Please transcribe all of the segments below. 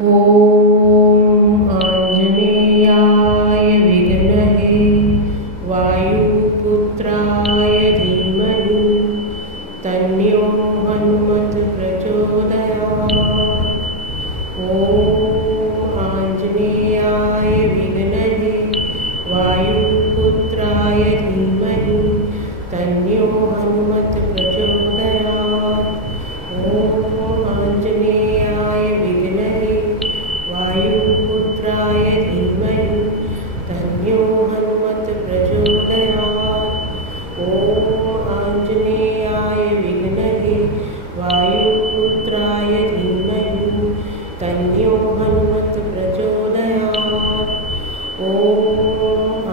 ॐ आञ्जनेयाय विद्महे वायुपुत्राय धीमहि तन्नो हनुमत् प्रचोदयात्। ॐ आञ्जनेयाय विद्महे वायुपुत्राय धीमहि तन्नो हनुमत् प्रचोदयात्। ॐ आञ्जनेयाय विद्महे वायुपुत्राय धीमहि तन्नो हनुमत् प्रचोदयात्। ॐ आञ्जनेयाय विद्महे वायुपुत्राय धीमहि तन्नो हनुमत् प्रचोदयात्। ॐ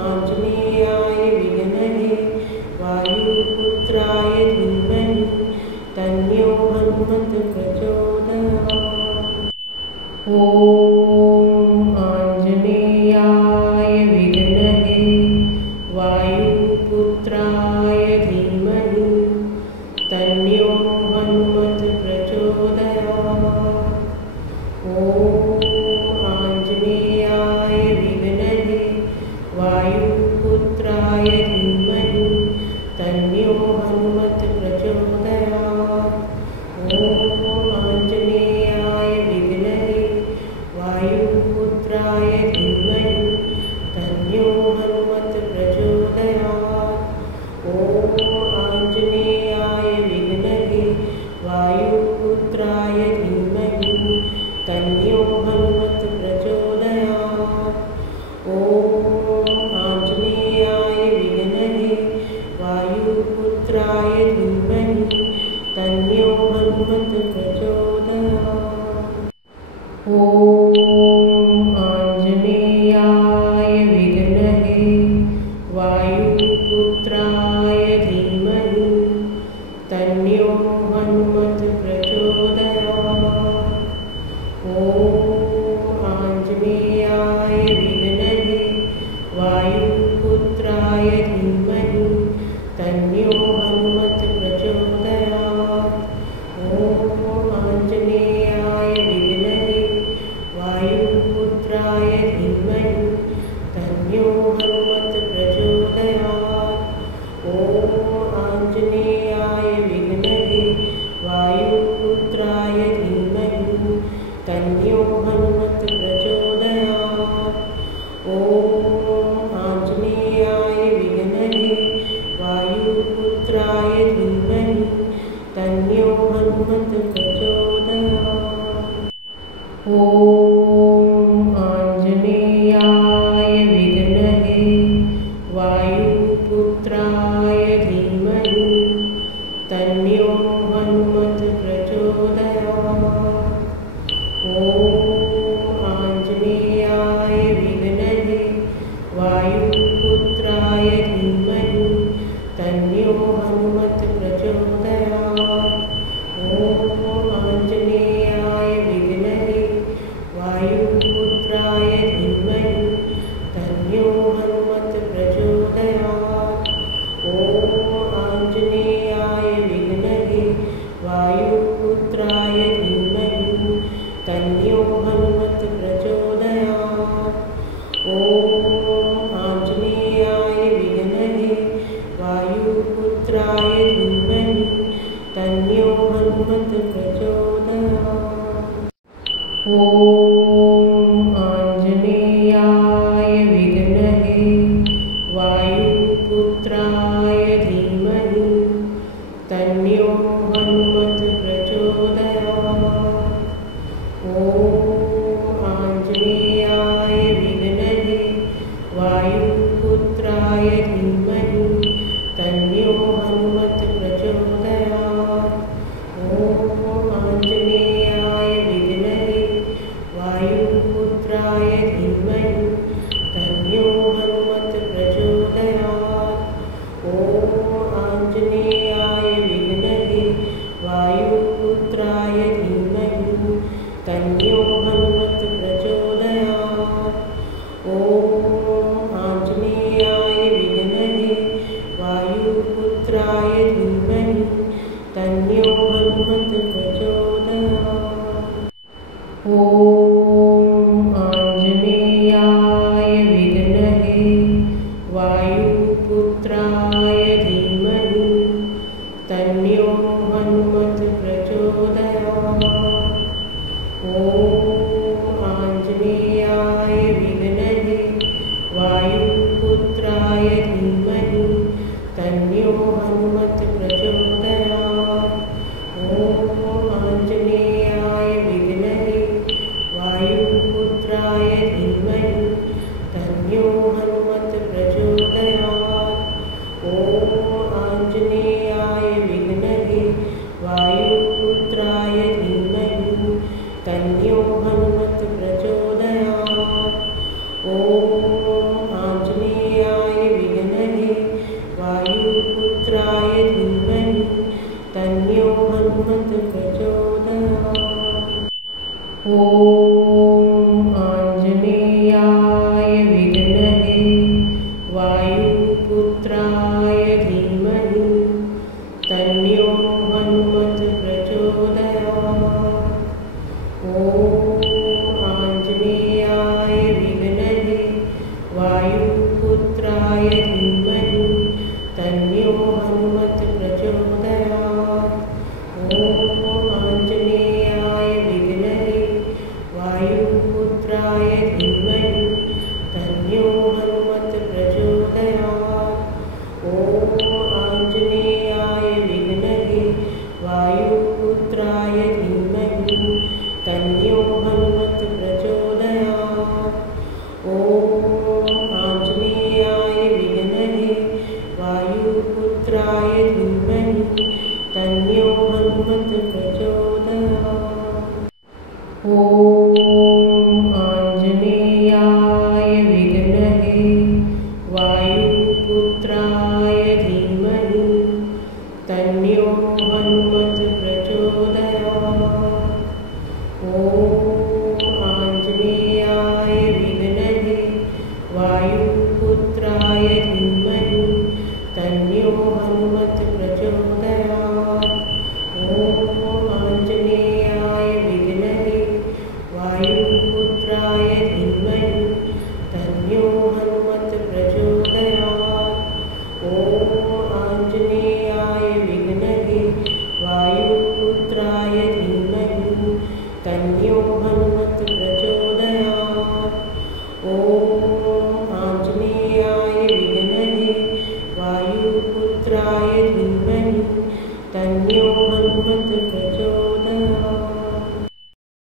आञ्जनेयाय विद्महे वायुपुत्राय धीमहि तन्नो हनुमत् प्रचोदयात्। ॐ आञ्जनेयाय विद्महे वायुपुत्राय धीमहि तन्नो हनुमत् प्रचोदयात्। ॐ आञ्जनेयाय विद्महे वायुपुत्राय धीमहि तन्नो हनुमत् प्रचोदयात्। ॐ आञ्जनेयाय विद्महे वायुपुत्राय धीमहि तन्नो हनुमत् प्रचोदयात्। ॐ आञ्जनेयाय विद्महे वायुपुत्राय धीमहि तन्नो हनुमत् प्रचोदयात्। ॐ आञ्जनेयाय विद्महे वायुपुत्राय धीमहि तन्नो हनुमत् प्रचोदयात्। ॐ आञ्जनेयाय विद्महे वायुपुत्राय धीमहि तन्नो हनुमत् प्रचोदयात्। ॐ आञ्जनेयाय विद्महे वायुपुत्राय धीमहि तन्नो हनुमत् प्रचोदयात्। ॐ आञ्जनेयाय विद्महे वायुपुत्राय धीमहि तन्नो हनुमत् प्रचोदयात्। ॐ आञ्जनेयाय विद्महे वायुपुत्राय धीमहि तन्नो हनुमत् प्रचोदयात्। ॐ आञ्जनेयाय विद्महे वायुपुत्राय धीमहि तन्नो हनुमत् प्रचोदयात्। ॐ आञ्जनेयाय विद्महे वायुपुत्राय धीमहि तन्नो हनुमत् प्रचोदयात्। ॐ आञ्जनेयाय विद्महे वायुपुत्राय धीमहि तन्नो हनुमत् प्रचोदयात्। ॐ आञ्जनेयाय विद्महे वायुपुत्राय धीमहि तन्नो हनुमत् प्रचोदयात्। ॐ आञ्जनेयाय विद्महे वायुपुत्राय धीमहि तन्नो हनुमत् प्रचोदयात्। ॐ आञ्जनेयाय विद्महे वायुपुत्राय धीमहि तन्नो हनुमत् प्रचोदयात्। ॐ आञ्जनेयाय विद्महे वायुपुत्राय धीमहि तन्नो हनुमत् प्रचोदयात्। ॐ आञ्जनेयाय विद्महे वायुपुत्राय धीमहि तन्नो हनुमत् प्रचोदयात्। ॐ आञ्जनेयाय विद्महे वायुपुत्राय धीमहि तन्नो हनुमत् प्रचोदयात्। ॐ आञ्जनेयाय विद्महे वायुपुत्राय धीमहि तन्नो हनुमत् प्रचोदयात्। ॐ आञ्जनेयाय विद्महे वायुपुत्राय धीमहि तन्नो हनुमत् प्रचोदयात्। ॐ ॐ आञ्जनेयाय विद्महे वायुपुत्राय धीमहि तन्नो हनुमत् प्रचोदयात्। ॐ आञ्जनेयाय विद्महे वायुपुत्राय धीमहि तन्नो हनुमत् प्रचोदयात्। ॐ आञ्जनेयाय विद्महे वायुपुत्राय धीमहि तन्नो हनुमत् प्रचोदयात्। ॐ आञ्जनेयाय विद्महे वायुपुत्राय धीमहि तन्नो हनुमत् प्रचोदयात्। ॐ आञ्जनेयाय विद्महे वायुपुत्राय धीमहि तन्नो हनुमत् प्रचोदयात्। ॐ आञ्जनेयाय विद्महे वायुपुत्राय धीमहि तन्नो हनुमत् प्रचोदयात्। ॐ आञ्जनेयाय विद्महे वायुपुत्राय धीमहि तन्नो हनुमत् प्रचोदयात्। ॐ आञ्जनेयाय विद्महे वायुपुत्राय धीमहि तन्नो हनुमत् प्रचोदयात्। ॐ आञ्जनेयाय विद्महे वायुपुत्राय धीमहि तन्नो हनुमत् प्रचोदयात्। ॐ आञ्जनेयाय विद्महे वायुपुत्राय धीमहि तन्नो हनुमत् प्रचोदयात्। ॐ आञ्जनेयाय विद्महे वायुपुत्राय धीमहि तन्नो हनुमत् प्रचोदयात्। ॐ आञ्जनेयाय विद्महे वायुपुत्राय धीमहि तन्नो हनुमत् प्रचोदयात्। ॐ आञ्जनेयाय विद्महे वायुपुत्राय धीमहि तन्नो हनुमत्